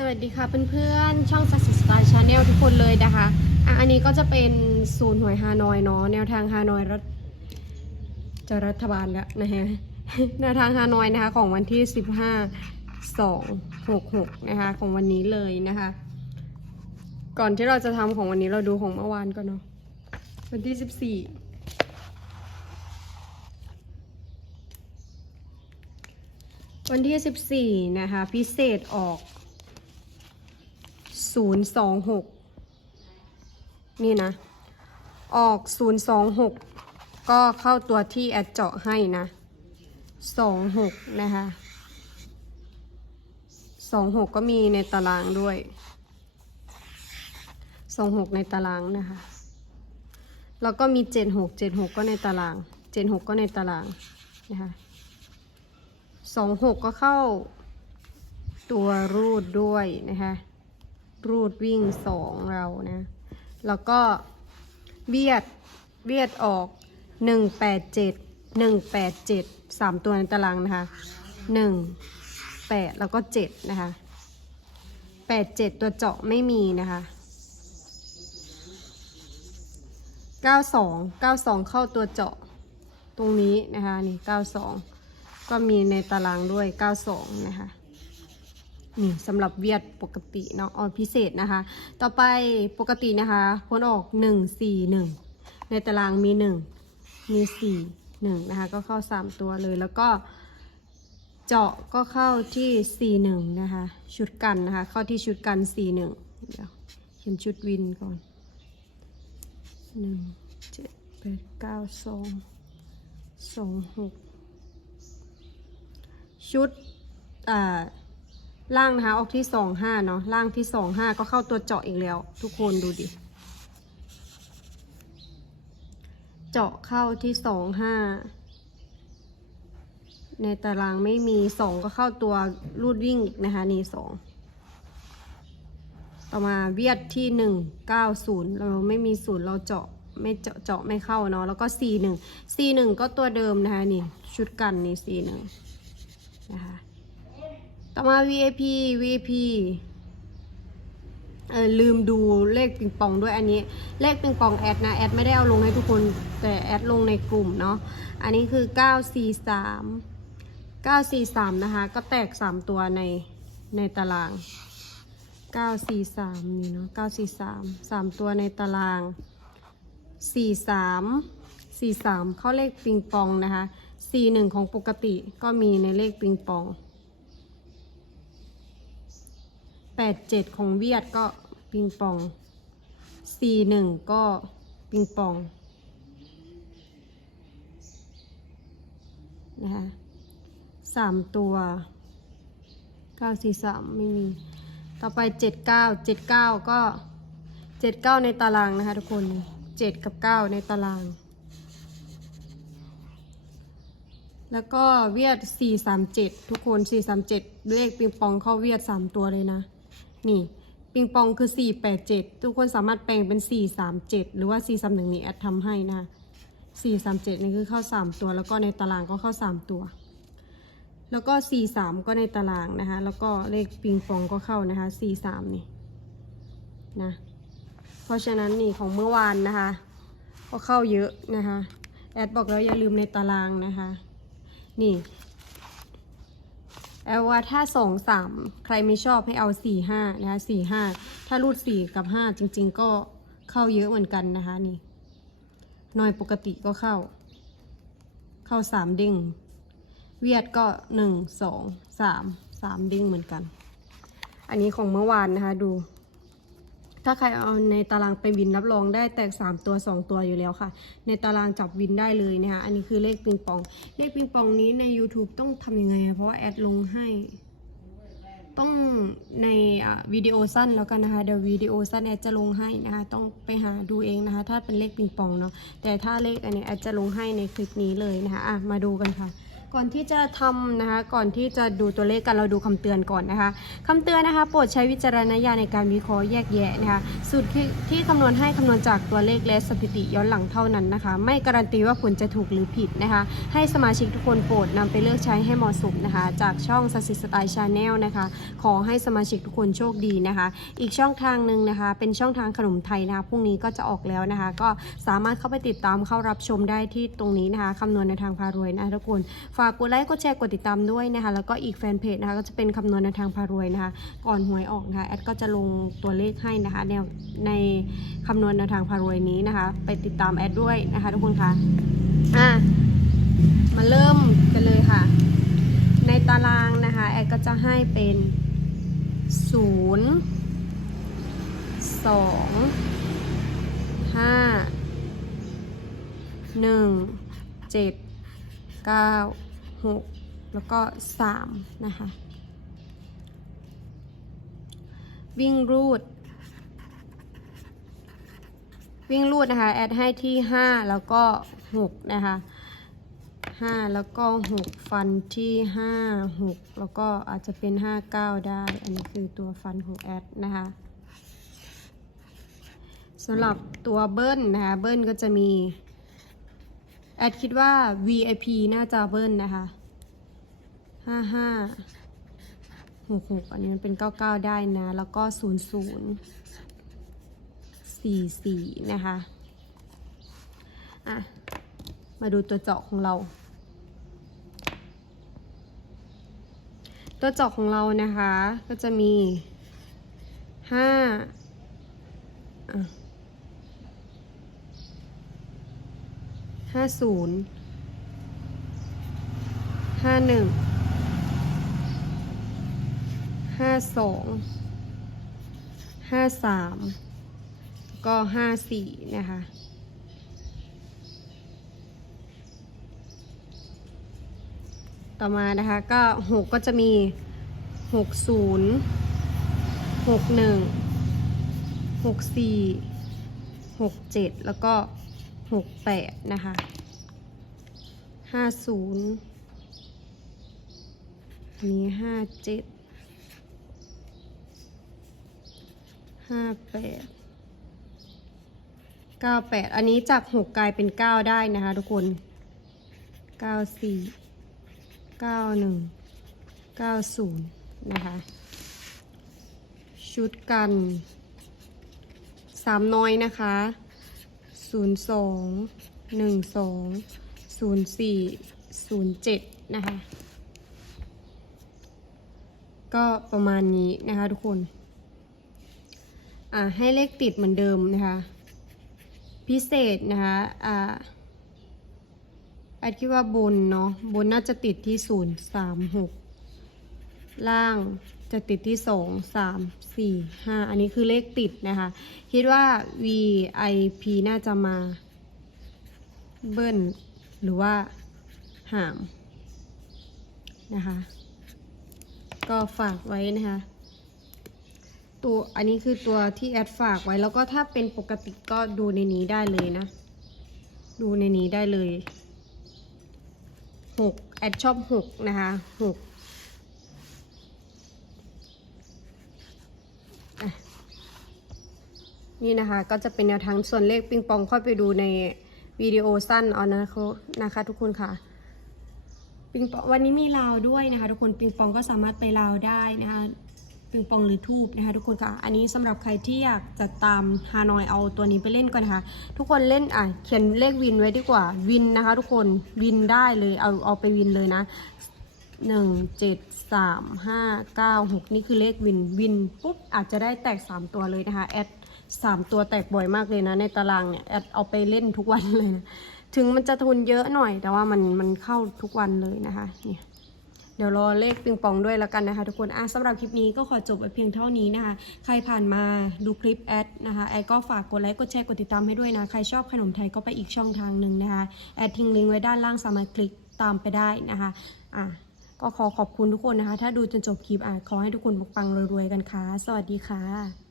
สวัสดีค่ะเพื่อนๆ ช่อง Success Style Channel ทุกคนเลยนะคะอะอันนี้ก็จะเป็นศูนย์หวยฮานอยเนาะแนวทางฮานอยรัฐจะรัฐบาลแล้วนะฮะแนวทางฮานอยนะคะของวันที่ 15 2 6 6 นะคะของวันนี้เลยนะคะ ก่อนที่เราจะทำของวันนี้เราดูของเมื่อวานก่อนเนาะวันที่ 14วันที่ 14 นะคะ พิเศษออก 026นี่นะ ออก026ก็เข้าตัวที่แอดเจาะให้นะ26นะคะ26ก็มีในตารางด้วย26ในตารางนะคะ แล้วก็มี76 76ก็ในตาราง76ก็ในตารางนะคะสองหกก็เข้าตัวรูดด้วยนะคะ รูดวิ่งสองเรานะ แล้วก็เวียดเวียดออกหนึ่งแปดเจ็ดหนึ่งแปดเจ็ดสามตัวในตารางนะคะหนึ่งแปดแล้วก็เจ็ดนะคะแปดเจ็ดตัวเจาะไม่มีนะคะเก้าสองเก้าสองเข้าตัวเจาะตรงนี้นะคะนี่เก้าสองก็มีในตารางด้วย92นะคะ นี่สำหรับเวียดปกติเนาะออพิเศษนะคะ ต่อไปปกตินะคะผลออก 1 4 1 ในตารางมี 1 มี 4 1 นะคะ ก็เข้า 3 ตัวเลยแล้วก็เจาะก็เข้าที่ 4 1 นะคะ ชุดกันนะคะ เข้าที่ชุดกัน 4 1 เดี๋ยวเขียนชุดวินก่อน 1 7 8 9 2 2 6 ชุดอ่า ล่างนะคะออกที่สองห้าเนาะล่างที่สองห้าก็เข้าตัวเจาะอีกแล้ว ทุกคนดูดิ เจาะเข้าที่สองห้าในตารางไม่มีสองก็เข้าตัวรูดวิ่งอีกนะคะนี่สองต่อมาเวียดที่หนึ่งเก้าศูนย์เราไม่มีศูนย์เราเจาะไม่เจาะเจาะไม่เข้าเนาะแล้วก็สี่หนึ่งสี่หนึ่งก็ตัวเดิมนะคะนี่ชุดกันนี่สี่หนึ่งนะคะ ต่อมา VIP VIP เออลืมดูเลขปิงปองด้วยอันนี้ เลขปิงปองแอดนะ แอดไม่ได้เอาลงให้ทุกคนแต่แอดลงในกลุ่มเนาะอันนี้คือ 943 943 นะคะ ก็แตก 3 ตัวในในตาราง 943 นี่เนาะ943 3 ตัวในตาราง 43 43 เข้าเลขปิงปองนะคะ 41 ของปกติก็มีในเลขปิงปอง แปดเจ็ดของเวียดก็ปิงปองสี่หนึ่งก็ปิงปองนะคะสามตัวเก้าสี่สามไม่มี ต่อไปเจ็ดเก้าเจ็ดเก้าก็เจ็ดเก้าในตารางนะคะทุกคนเจ็ดกับเก้าในตาราง แล้วก็เวียดสี่สามเจ็ดทุกคนสี่สามเจ็ดเลขปิงปองเข้าเวียดสามตัวเลยนะ นี่ปิงปองคือ 487 ทุกคนสามารถแปลงเป็น 437 หรือว่า 431 นี่แอดทำให้นะ437 นี่คือเข้า 3 ตัว แล้วก็ในตารางก็เข้า 3 ตัว แล้วก็ 43 ก็ในตารางนะคะ แล้วก็เลขปิงปองก็เข้านะคะ 43 นี่นะ เพราะฉะนั้นนี่ของเมื่อวานนะคะ ก็เข้าเยอะนะคะ แอดบอกแล้วอย่าลืมในตารางนะคะ นี่ แอลว่าถ้าสองสามใครไม่ชอบให้เอาสี่ห้านะคะสี่ห้าถ้ารูดสี่กับห้าจริง ๆ ก็เข้าเยอะเหมือนกันนะคะนี่หน่อยปกติก็เข้า เข้าสามเด้งเวียดก็หนึ่งสองสามสามเด้งเหมือนกัน อันนี้ของเมื่อวานนะคะดู ถ้าใครเอาในตารางไปวินรับรองได้แตก 3 ตัว 2 ตัวอยู่แล้วค่ะ ในตารางจับวินได้เลยนะคะอันนี้คือเลขปิงปอง เลขปิงปองนี้ใน YouTube ต้องทำยังไง เพราะว่าแอดลงให้ ต้องในวิดีโอสั้นแล้วกันนะคะเดี๋ยววิดีโอสั้นแอดจะลงให้นะคะต้องไปหาดูเองนะคะ ถ้าเป็นเลขปิงปองเนาะแต่ถ้าเลขอันนี้แอดจะลงให้ในคลิปนี้เลยนะคะอะมาดูกันค่ะ ก่อนที่จะทำนะคะ ก่อนที่จะดูตัวเลขกันเราดูคำเตือนก่อนนะคะคำเตือนนะคะ โปรดใช้วิจารณญาณในการวิเคราะห์แยกแยะนะคะสูตรที่ที่คำนวณให้คำนวณจากตัวเลขและสถิติย้อนหลังเท่านั้นนะคะ ไม่การันตีว่าผลจะถูกหรือผิดนะคะ ให้สมาชิกทุกคนโปรดนำไปเลือกใช้ให้เหมาะสมนะคะ จากช่องสัสิสไตล์ชาแนลนะคะ ขอให้สมาชิกทุกคนโชคดีนะคะ อีกช่องทางหนึ่งนะคะ เป็นช่องทางขนมไทยนะคะพรุ่งนี้ก็จะออกแล้วนะคะ ก็สามารถเข้าไปติดตามเข้ารับชมได้ที่ตรงนี้นะคะคำนวณในทางพารวยนะคะทุกคนฝากกดไลค์กดแชร์กดติดตามด้วยนะคะ แล้วก็อีกแฟนเพจนะคะก็จะเป็นคำนวณในทางพารวยนะคะ ก่อนหวยออกนะคะแอดก็จะลงตัวเลขให้นะคะในในคำนวณในทางพารวยนี้นะคะ ไปติดตามแอดด้วยนะคะทุกคนคะอะมาเริ่มกันเลยค่ะ ในตารางนะคะ แอดก็จะให้เป็นศูนย์สองห้าหนึ่งเจ็ด เก้าหกแล้วก็สามนะคะ วิ่งรูด วิ่งรูดนะคะ แอดให้ที่ห้าแล้วก็หกนะคะห้าแล้วก็หกฟันที่ห้าหกแล้วก็อาจจะเป็นห้าเก้าได้ อันนี้คือตัวฟันของแอดนะคะสำหรับตัวเบิ้ลนะคะ เบิ้ลก็จะมี แอดคิดว่า VIP น่าจะเบิ้ลนะคะห้าห้าหกหกอันนี้มันเป็นเก้าเก้าได้นะ แล้วก็ศูนย์ศูนย์สี่สี่นะคะ อะ มาดูตัวเจาะของเรา ตัวเจาะของเรานะคะ ก็จะมีห้าอะ ห้าศูนย์ห้าหนึ่งห้าสองห้าสามก็ห้าสี่นะคะต่อมานะคะก็หกก็จะมีหกศูนย์หกหนึ่งหกสี่หกเจ็ดแล้วก็ หกแปดนะคะห้าศูนย์มีห้าเจ็ดห้าแปดเก้าแปดอันนี้จากหกกลายเป็นเก้าได้นะคะทุกคนเก้าสี่เก้าหนึ่งเก้าศูนย์นะคะ ชุดกันสามน้อยนะคะ ศูนย์สองหนึ่งสองศูนย์สี่ศูนย์เจ็ดนะคะ ก็ประมาณนี้นะคะทุกคน อ่าให้เลขติดเหมือนเดิมนะคะ พิเศษนะคะอ่าแอดคิดว่าบนเนาะบนน่าจะติดที่ศูนย์สามหกล่าง จะติดที่ 2 3 4 5 อันนี้คือเลขติดนะคะ คิดว่า VIP น่าจะมาเบิ้ลหรือว่าหามนะคะ ก็ฝากไว้นะคะ ตัวอันนี้คือตัวที่แอดฝากไว้แล้วก็ถ้าเป็นปกติก็ดูในนี้ได้เลยนะ ดูในนี้ได้เลย 6 แอดชอบ 6 นะคะ 6 นี่นะคะก็จะเป็นแนวทางส่วนเลขปิงปองค่อยไปดูในวิดีโอสั้นเอานะคะนะคะ ทุกคนค่ะปิงปองวันนี้มีลาวด้วยนะคะ ทุกคนปิงปองก็สามารถไปลาวได้นะคะปิงปองหรือทูบนะคะ ทุกคนค่ะ อันนี้สำหรับใครที่อยากจะตามฮานอยเอาตัวนี้ไปเล่นก่อนนะคะ ทุกคนเล่นอะเขียนเลขวินไว้ดีกว่าวินนะคะ ทุกคนวินได้เลยเอาเอาไปวินเลยนะหนึ่งเจ็ดสามห้าเก้าหกนี่คือเลขวินวินปุ๊บอาจจะได้แตกสามตัวเลยนะคะแอด สามตัวแตกบ่อยมากเลยนะ ในตารางเนี่ยแอดเอาไปเล่นทุกวันเลยนะถึงมันจะทุนเยอะหน่อย แต่ว่ามันมันเข้าทุกวันเลยนะคะเนี่ยเดี๋ยวรอเลขปิงปองด้วยแล้วกันนะคะ ทุกคนอะสำหรับคลิปนี้ก็ขอจบไว้เพียงเท่านี้นะคะ ใครผ่านมาดูคลิปแอดนะคะ แอดก็ฝากกดไลค์ กดแชร์ กดติดตามให้ด้วยนะ ใครชอบขนมไทยก็ไปอีกช่องทางหนึ่งนะคะ แอดทิ้งลิงก์ไว้ด้านล่างสามารถคลิกตามไปได้นะคะอะก็ขอขอบคุณทุกคนนะคะ ถ้าดูจนจบคลิปอะขอให้ทุกคนปังๆรวยๆกันค่ะ สวัสดีค่ะ